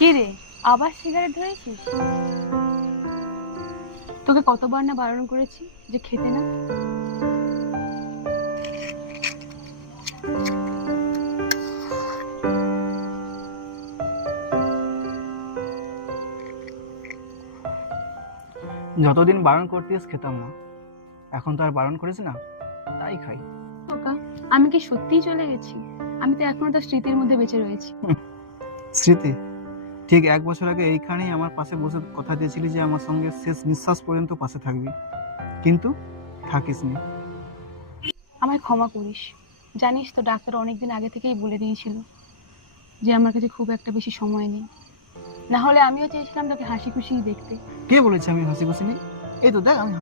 কি রে, আবার সিগারেট ধরেছিস? তোকে কতবার না বারণ করেছি যে খেতে না। যতদিন বারণ করতিস খেতাম না, এখন তো আর বারণ করিস না, তাই খাই। তোকা, আমি কি সত্যিই চলে গেছি? আমি তো এখনো তার স্মৃতির মধ্যে বেঁচে রয়েছি। স্মৃতি? ঠিক 1 বছর আগে এইখানেই আমার পাশে বসে কথা দিয়েছিলি যে আমার সঙ্গে শেষ নিঃশ্বাস পর্যন্ত পাশে থাকবি, কিন্তু থাকিসনি। আমায় ক্ষমা করিস। জানিস তো, ডাক্তার অনেকদিন আগে থেকেই বলে দিয়েছিল যে আমার কাছে খুব একটা বেশি সময় নেই। না হলে আমিও চেয়েছিলাম তোকে হাসি খুশি দেখতে। কে বলেছে আমি হাসি খুশি নেই? এই তো দেখ আমি